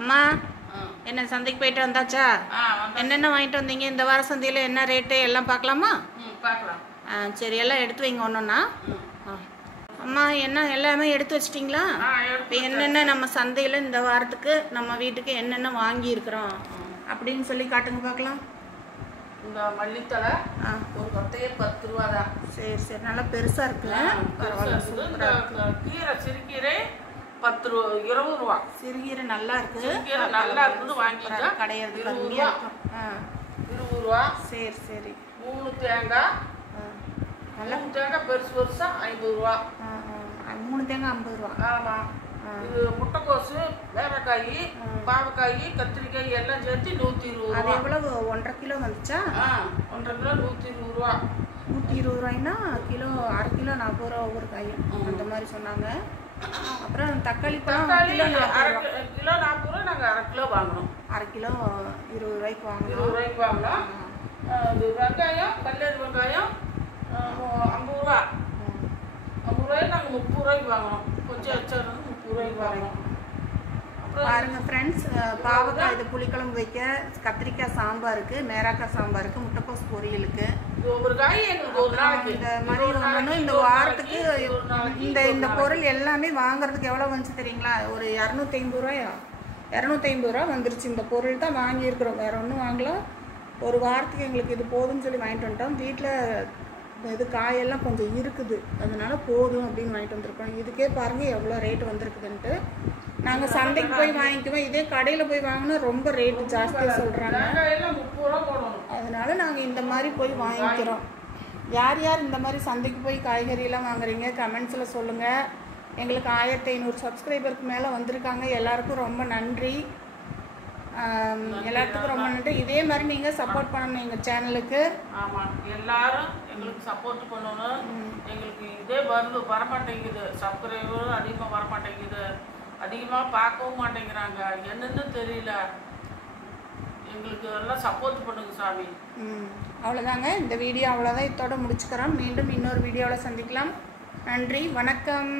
அம்மா. என்ன சந்தைக்கு போயிட்டு வந்தாச்சா? என்னென்ன வாங்கிட்டு வந்தீங்க? இந்த வார சந்தையில் என்ன ரேட்டு எல்லாம் பார்க்கலாமா? ஆ சரி எல்லாம் எடுத்து வைங்க ஒன்றுன்னா அம்மா என்ன எல்லாமே எடுத்து வச்சிட்டிங்களா? என்னென்ன நம்ம சந்தையில் இந்த வாரத்துக்கு நம்ம வீட்டுக்கு என்னென்ன வாங்கியிருக்கிறோம்? அப்படின்னு சொல்லி காட்டுங்க பார்க்கலாம். இந்த மல்லித்தலை ஆ. ஒரு கொத்தையே பத்து ரூபா தான் சரி சரி நல்லா பெருசாக இருக்குல்ல? கீரை சிறுகீரை பத்து ரூபா இருபது ரூபா. சிறுகீரை நல்லா இருக்கு சிறுகீரை நல்லா இருக்குது வாங்கிட்டா கிடையாது இருபது கம்மியாக ரூபா இருக்கும் இருபது ரூபா. சரி சரி. மூணு தேங்காய். மூணு தேங்காய் பெருசு பெருசா ஐம்பது ரூபா. மூணு தேங்காய் ஐம்பது ரூபா. ஆமாம் இது முட்டைக்கோசு வேலைக்காய் பாவக்காய் கத்திரிக்காய் எல்லாம் சேர்த்து நூற்றி இருபது அது எவ்வளவு? ஒன்றரை கிலோ வந்துச்சா? ஒன்றரை கிலோ நூற்றி இருபது ரூபா. நூற்றி இருபது ரூபாய்னா கிலோ அரை கிலோ நாற்பது ரூபா ஒவ்வொரு காயும். மாதிரி சொன்னாங்க. அப்புறம் தக்காளி பழம் கிலோ கிலோ நாற்பது ரூபா நாங்கள் அரை கிலோ வாங்கினோம். அரை கிலோ இருபது ரூபாய்க்கு வாங்கணும் இருபது ரூபாய்க்கு வாங்கினோம். வெங்காயம் கல்லேரி வெங்காயம் ஐம்பது ரூபா. ஐம்பது ரூபாய்க்கு நாங்கள் முப்பது ரூபாய்க்கு வாங்கினோம். கொஞ்சம் எச்சா முப்பது ரூபாய்க்கு வாங்கினோம். பாருங்க ஃப்ரெண்ட்ஸ் பாவக்காய் இது புளிக்குழம்பு வைக்க கத்திரிக்காய் சாம்பாருக்கு மேராக்காய் சாம்பாருக்கு முட்டைக்கோஸ் பொரியலுக்கு. ஒவ்வொரு காய் எங்களுக்கு ஒரு நாளைக்கு. இந்த மாதிரி ஒரு இந்த வாரத்துக்கு இந்த இந்த பொருள் எல்லாமே வாங்குறதுக்கு எவ்வளோ வந்துச்சு தெரியுங்களா? ஒரு இரநூத்தி ஐம்பது ரூபாயா? இரநூத்தி ஐம்பது ரூபா வந்துருச்சு. இந்த பொருள் தான் வாங்கியிருக்கிறோம். வேற ஒன்றும் வாங்கல. ஒரு வாரத்துக்கு எங்களுக்கு இது போதும்னு சொல்லி வாங்கிட்டு வந்துட்டோம். வீட்டில் இது காயெல்லாம் கொஞ்சம் இருக்குது. அதனால போதும் அப்படின்னு வாங்கிட்டு வந்திருக்கோம். இதுக்கே பாருங்க எவ்வளோ ரேட் வந்திருக்குதுன்ட்டு. நாங்கள் சந்தைக்கு போய் வாங்கிக்குவோம். இதே கடையில் போய் வாங்கினா ரொம்ப ரேட்டு ஜாஸ்தியாக சொல்கிறாங்க அதனால் அதனால நாங்கள் இந்த மாதிரி போய் வாங்கிக்கிறோம். யார் யார் இந்த மாதிரி சந்தைக்கு போய் காய்கறியெல்லாம் வாங்குறீங்க? கமெண்ட்ஸில் சொல்லுங்கள் எங்களுக்கு ஆயிரத்தி ஐநூறு சப்ஸ்கிரைபருக்கு மேலே வந்திருக்காங்க. எல்லாருக்கும் ரொம்ப நன்றி. எல்லாத்துக்கும் ரொம்ப நன்றி. இதே மாதிரி நீங்கள் சப்போர்ட் பண்ணணும் எங்கள் சேனலுக்கு ஆமா. எல்லாரும் எங்களுக்கு சப்போர்ட் பண்ணணும். எங்களுக்கு இதே வருது வரமாட்டேங்குது. சப்ஸ்கிரைபரும் அதிகமாக வரமாட்டேங்குது. அதிகமாக பார்க்கவும் மாட்டேங்கிறாங்க. என்னன்னு தெரியல. எங்களுக்கு எல்லாம் சப்போர்ட் பண்ணுங்க சாமி. ம், அவ்வளோதாங்க இந்த வீடியோ அவ்வளோதான் இதோட முடிச்சுக்கிறோம். மீண்டும் இன்னொரு வீடியோவில் சந்திக்கலாம். நன்றி. வணக்கம்.